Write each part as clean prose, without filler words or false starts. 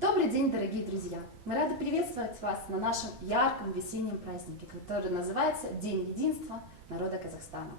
Добрый день, дорогие друзья! Мы рады приветствовать вас на нашем ярком весеннем празднике, который называется День единства народа Казахстана.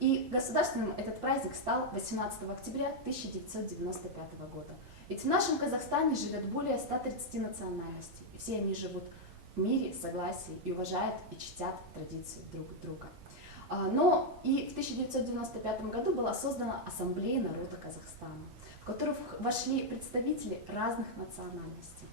И государственным этот праздник стал 18 октября 1995 года. Ведь в нашем Казахстане живет более 130 национальностей, и все они живут в мире, согласии и уважают и чтят традиции друг друга. Но и в 1995 году была создана Ассамблея народа Казахстана, в которую вошли представители разных национальностей.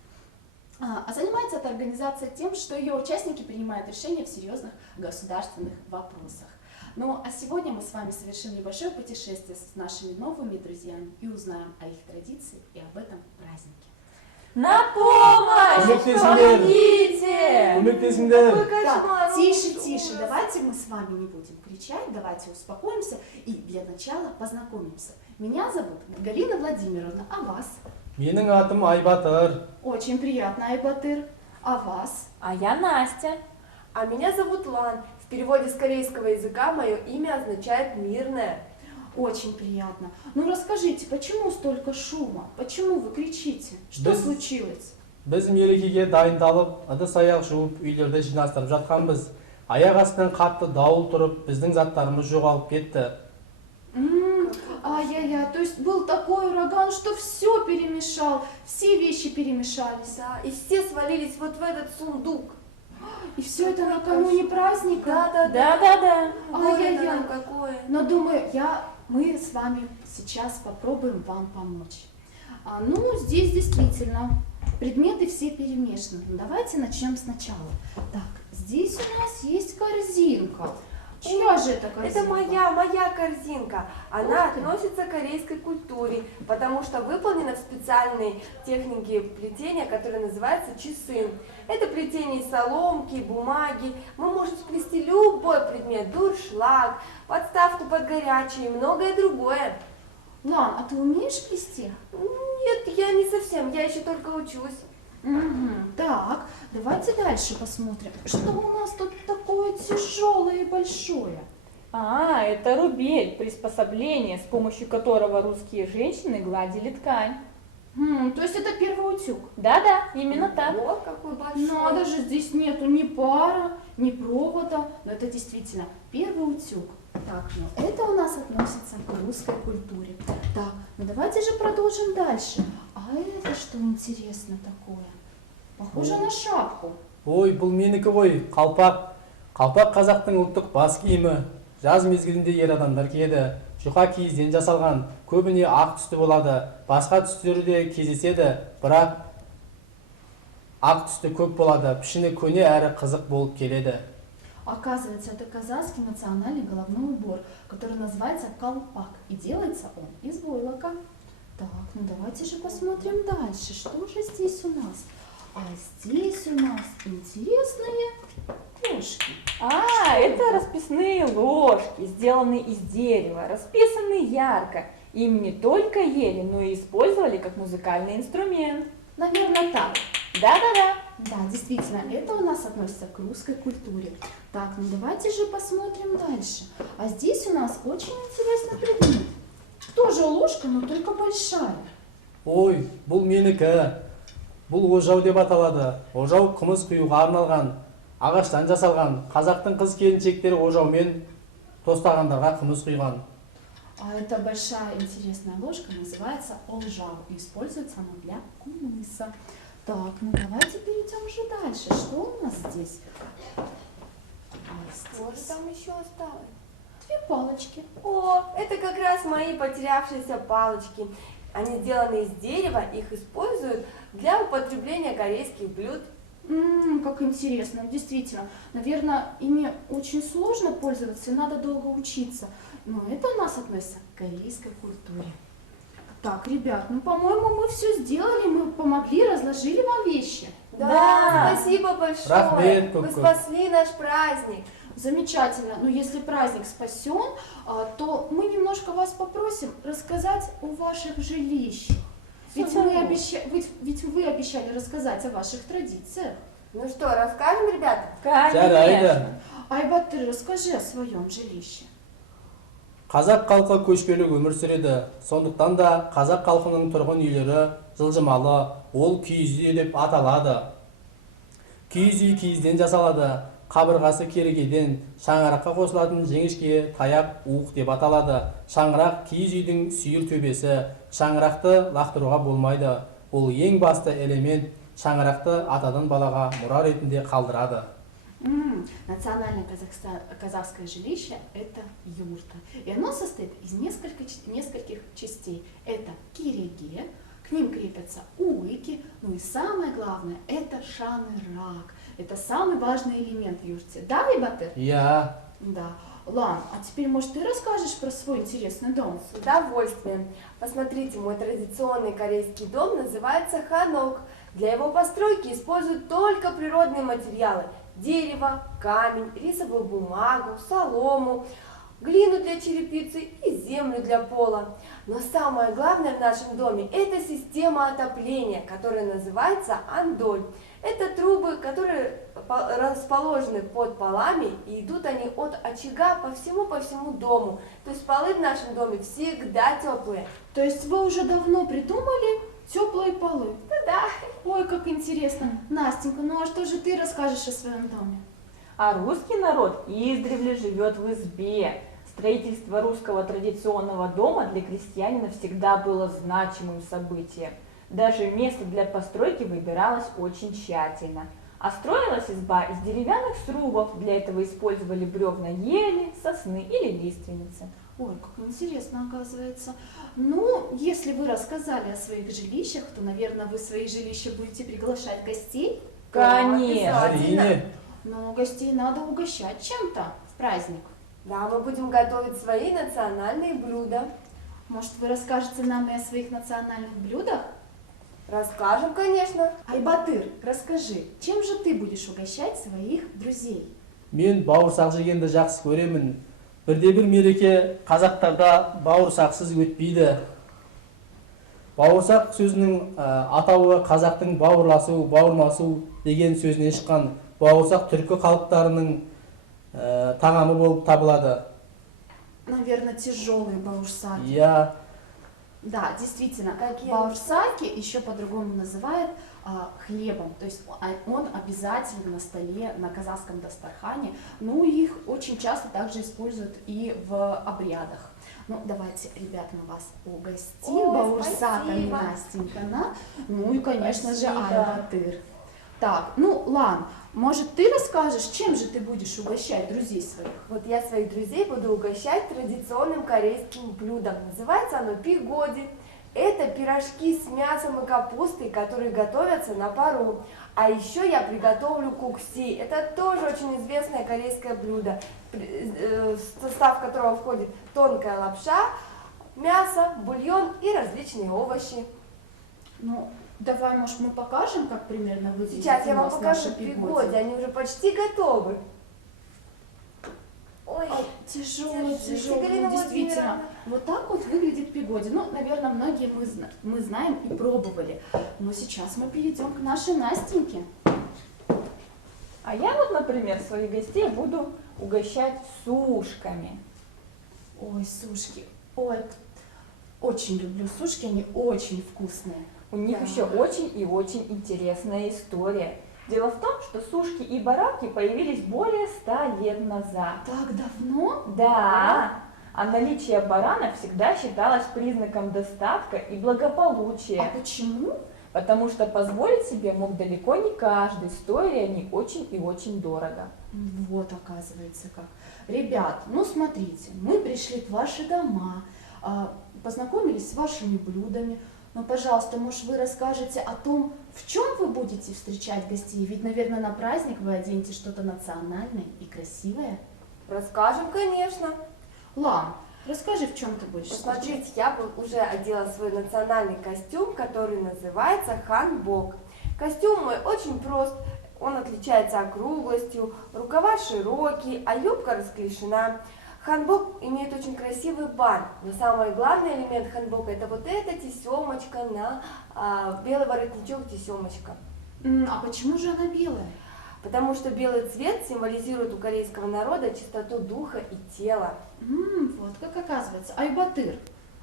А занимается эта организация тем, что ее участники принимают решения в серьезных государственных вопросах. Ну а сегодня мы с вами совершим небольшое путешествие с нашими новыми друзьями и узнаем о их традициях и об этом празднике. На помощь! Помогите! Да, тише, давайте мы с вами не будем кричать, давайте успокоимся и для начала познакомимся. Меня зовут Галина Владимировна, а вас? Менің атым Айбатыр. Очень приятно, Айбатыр. А вас? А я Настя. А меня зовут Лан. В переводе с корейского языка мое имя означает «мирное». Очень приятно. Ну расскажите, почему столько шума? Почему вы кричите? Что случилось? Біз мерекеге дайындалып, ыдыс-аяқ жуып, үйлерді жинастырып жатқанбыз. Аяқ астынан қатты дауыл тұрып, біздің заттарымыз жоғалып кетті. Ай-яй-яй, то есть был такой ураган, что все перемешал, все вещи перемешались. Да, и все свалились вот в этот сундук. И все это накануне праздника? Да. Ай-яй-яй. Какое. Но думаю, мы с вами сейчас попробуем вам помочь. Ну, здесь действительно предметы все перемешаны. Давайте начнем сначала. Так, здесь у нас есть корзинка. Чья же это корзинка? Это моя корзинка. Она относится к корейской культуре, потому что выполнена в специальной технике плетения, которая называется чисын. Это плетение из соломки, бумаги. Мы можем сплести любой предмет, дуршлаг, подставку под горячее и многое другое. Лан, а ты умеешь плести? Нет, я не совсем, я еще только учусь. Так, давайте дальше посмотрим. Что у нас тут такое тяжелое и большое? Это рубель, приспособление, с помощью которого русские женщины гладили ткань. То есть это первый утюг? Да, именно так. О, какой большой. Надо же, здесь нету ни пара, ни провода. Но это действительно первый утюг. Так, ну это у нас относится к русской культуре. Так, ну давайте же продолжим дальше. А это что интересно такое? Похоже на шапку. Ой, бұл менікі ғой, қалпақ. Қалпақ қазақтың ұлттық бас киімі. Жаз мезгілінде ер адамдар киеді. Жұқа киізден жасалған, көбіне ақ түсті болады. Басқа түстері де кездеседі, бірақ ақ түсті көп болады. Пішіні көне әрі қызық болып келеді. Оказывается, это казахский национальный головной убор, который называется колпак. И делается он из войлока. Так, ну давайте же посмотрим дальше. Что же здесь у нас? А здесь у нас интересные ложки. Это расписные ложки, сделанные из дерева, расписанные ярко. Им не только ели, но и использовали как музыкальный инструмент. Наверное, так. Да. Да, действительно, это у нас относится к русской культуре. Так, ну давайте же посмотрим дальше. А здесь у нас очень интересный предмет. Тоже ложка, но только большая. Ой, бұл менікі. Бұл ожау деп аталады. Ожау қымыз құюға арналған, ағаштан жасалған. Қазақтың қыз келіншектері ожаумен тостағандарға қымыз құйған. А эта большая интересная ложка называется олжау и используется она для кумыса. Так, ну давайте перейдем уже дальше. Что у нас здесь? Что же там еще осталось? 2 палочки. О, это как раз мои потерявшиеся палочки. Они сделаны из дерева, их используют для употребления корейских блюд. Как интересно, действительно. Наверное, ими очень сложно пользоваться и надо долго учиться. Но это у нас относится к корейской культуре. Так, ребят, ну, по-моему, мы все сделали, мы помогли, разложили вам вещи. Да, спасибо большое. Рахмет, Вы спасли наш праздник. Замечательно. Но если праздник спасен, то мы немножко вас попросим рассказать о ваших жилищах. Ведь вы обещали рассказать о ваших традициях. Ну что, расскажем, ребята? Конечно. Айбатыр, расскажи о своем жилище. қазақ халқы көшпелі өмір сүреді. Сондықтан да қазақ халқының тұрғын үйлері жылжымалы, ол киіз үй деп аталады. Киіз үй киізден жасалады. Қабырғасы керегеден, шаңыраққа қосылатын жіңішке таяқ уық деп аталады. Шаңырақ киіз үйдің сүйір төбесі. Шаңырақты лақтыруға болмайды. Ол ең басты элемент. Шаңырақты атадан балаға мұра ретінде қалдырады. Национальное казахское жилище – это юрта. И оно состоит из нескольких частей. Это киреге, к ним крепятся улыки, ну и самое главное – это шанырак. Это самый важный элемент в юрте. Да, Айбатыр? Я. Да. Лан, а теперь, может, ты расскажешь про свой интересный дом? С удовольствием. Посмотрите, мой традиционный корейский дом называется ханок. Для его постройки используют только природные материалы. Дерево, камень, рисовую бумагу, солому, глину для черепицы и землю для пола. Но самое главное в нашем доме – это система отопления, которая называется андоль. Это трубы, которые расположены под полами, и идут они от очага по всему дому. То есть полы в нашем доме всегда теплые. То есть вы уже давно придумали теплые полы? Да. Ой, как интересно. Настенька, ну а что же ты расскажешь о своем доме? А русский народ издревле живет в избе. Строительство русского традиционного дома для крестьянина всегда было значимым событием. Даже место для постройки выбиралось очень тщательно. А строилась изба из деревянных срубов. Для этого использовали бревна ели, сосны или лиственницы. Ой, как интересно оказывается. Ну, если вы рассказали о своих жилищах, то, наверное, вы в свои жилища будете приглашать гостей. Конечно. Әрине. Но гостей надо угощать чем-то в праздник. Да, мы будем готовить свои национальные блюда. Может, вы расскажете нам и о своих национальных блюдах? Расскажем, конечно. Айбатыр, расскажи, чем же ты будешь угощать своих друзей? Мен бауырсақ жегенді жақсы көремін. Бірде-бір мереке қазақтарда бауырсақсыз өтпейді. Бауырсақ сөзінің атауы қазақтың бауырласу, бауырмасу деген сөзінен шыққан. Бауырсақ түркі халықтарының тағамы болып табылады. Наверное, тяжелые баурсаки. Я. Да, действительно, Какие? баурсаки еще по-другому называют хлебом. То есть он обязательно на столе, на казахском дастархане. Ну, их очень часто также используют и в обрядах. Ну, давайте, ребят, мы вас угостим Ой, баурсаками, спасибо. Настенька, да? Ну и, конечно же, Спасибо. Айбатыр. Так, ну, Лан, может, ты расскажешь, чем же ты будешь угощать друзей своих? Вот я своих друзей буду угощать традиционным корейским блюдом. Называется оно пигоди. Это пирожки с мясом и капустой, которые готовятся на пару. А еще я приготовлю кукси. Это тоже очень известное корейское блюдо, в состав которого входит тонкая лапша, мясо, бульон и различные овощи. Ну, давай, может, мы покажем, как примерно выглядит Сейчас у я вам нас покажу наши пигоди, они уже почти готовы. Ой, Тяжелый, Держи, тяжелый, Галина действительно. Владимировна. Вот так вот выглядит пигоди. Ну, наверное, многие мы знаем и пробовали. Но сейчас мы перейдем к нашей Настеньке. А я вот, например, своих гостей буду угощать сушками. Ой, сушки. Ой, очень люблю сушки, они очень вкусные. У них Да. еще очень и очень интересная история. Дело в том, что сушки и баранки появились более 100 лет назад. Так давно? Да, а наличие баранов всегда считалось признаком достатка и А благополучия, почему? потому что позволить себе мог далеко не каждый, стоили они очень и очень дорого. Вот, оказывается, как. Ребят, ну смотрите, мы пришли в ваши дома, познакомились с вашими блюдами. Но, пожалуйста, может, вы расскажете о том, в чем вы будете встречать гостей? Ведь, наверное, на праздник вы оденете что-то национальное и красивое. расскажем, конечно. Лан, расскажи, в чем ты будешь встречать? Посмотрите, я уже одела свой национальный костюм, который называется ханбок. Костюм мой очень прост, он отличается округлостью, рукава широкие, а юбка расклешена. Ханбок имеет очень красивый бант, но самый главный элемент ханбока это вот эта тесемочка белый воротничок тесемочка. А почему же она белая? потому что белый цвет символизирует у корейского народа чистоту духа и тела. Вот как оказывается. Айбатыр,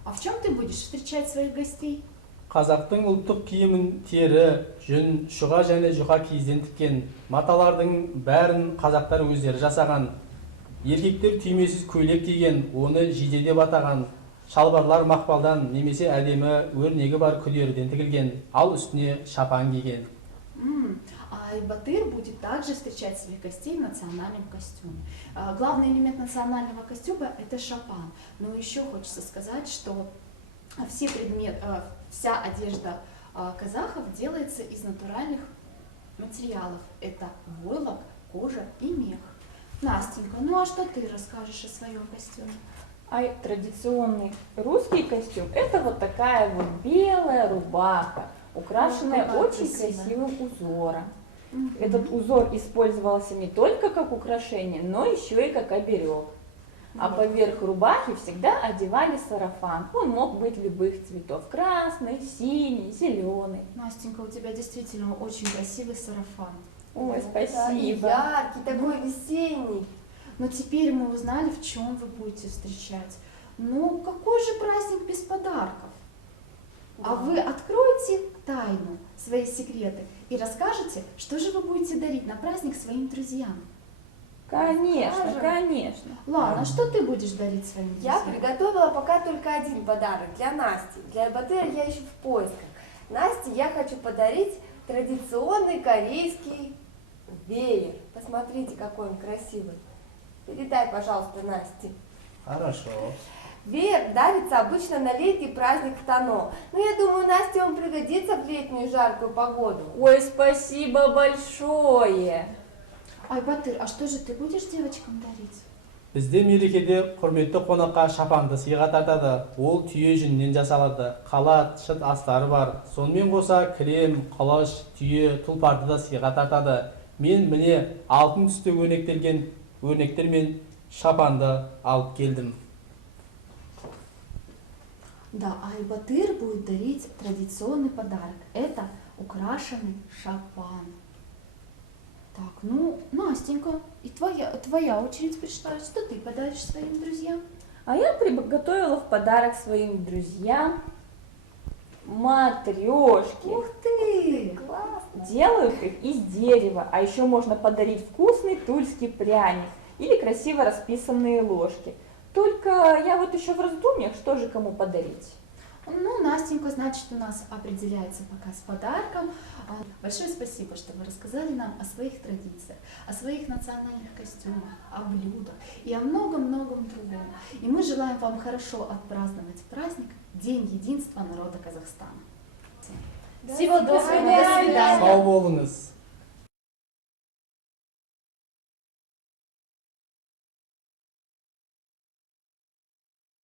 а в чем ты будешь встречать своих гостей? Қазақтың ұлттық киімін тері, жүн, шұға және жұқа киізден тіккен, маталардың бәрін қазақтар өздері жасаған. Еркектер түймесіз көйлек киген, оны жиде деп атаған. Шалбарлар мақпалдан немесе әдемі өрнегі бар күдерден тігілген, ал үстіне шапан киген. А Айбатыр будет также встречать своих гостей в национальном костюме. Главный элемент национального костюма – это шапан. Но еще хочется сказать, что вся одежда казахов делается из натуральных материалов. Это войлок, кожа и мех. Настенька, ну а что ты расскажешь о своем костюме? А традиционный русский костюм – это вот такая вот белая рубаха, украшенная какая очень красивая. красивым узором. Этот узор использовался не только как украшение, но еще и как оберег. А поверх рубахи всегда одевали сарафан. Он мог быть любых цветов: красный, синий, зеленый. Настенька, у тебя действительно очень красивый сарафан. Ой, Да, и спасибо. яркий, такой весенний. Но теперь мы узнали, в чем вы будете встречать. Ну, какой же праздник без подарков? А вы откроете тайну, свои секреты и расскажете, что же вы будете дарить на праздник своим друзьям. Конечно, Скажем. конечно. Лана, что ты будешь дарить своим Я друзьям? приготовила пока только один подарок для Насти. Для Айбатыра я еще в поисках. Насте я хочу подарить традиционный корейский веер. Посмотрите, какой он красивый. Передай, пожалуйста, Насте. Хорошо. Веер дарится обычно на летний праздник Тано. Но я думаю, Насте он пригодится в летнюю жаркую погоду. Ой, спасибо большое. Айбатыр, а что же ты будешь девочкам дарить? Бізде мерекеде құрметті қонаққа шапанды сыйға тартады. Ол түйе жүнінен жасалады. Қалат, шыт астары бар. Сонымен қоса крем, қылыш, түйе, тұлпарды да сыйға тартады. Мен міне алтын түсті өрнектермен шапанды алып келдім. Да, Айбатыр будет дарить традиционный подарок. Это украшенный шапан. Так, ну, Настенька, и твоя очередь пришла. Что ты подаришь своим друзьям? А я приготовила в подарок своим друзьям матрешки. Ух ты! Классно. Делаю их из дерева, а еще можно подарить вкусный тульский пряник или красиво расписанные ложки. Только я вот еще в раздумьях, что же кому подарить. Ну, Настенька, значит, у нас определяется пока с подарком. Большое спасибо, что вы рассказали нам о своих традициях, о своих национальных костюмах, о блюдах и о многом-многом другом. И мы желаем вам хорошо отпраздновать праздник День единства народа Казахстана. Всего доброго, до свидания. Сау болыңыз.